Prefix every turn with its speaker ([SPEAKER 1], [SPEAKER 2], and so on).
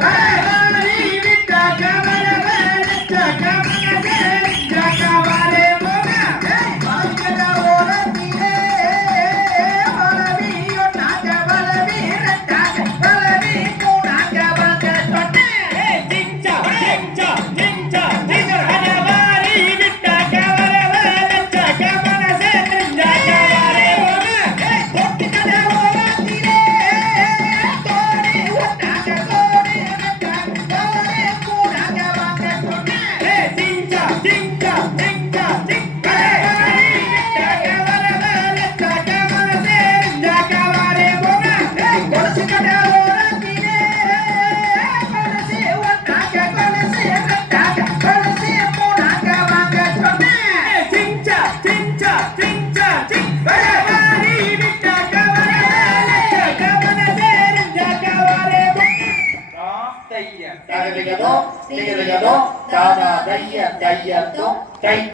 [SPEAKER 1] Hey! ta ta ta ta ta ta ta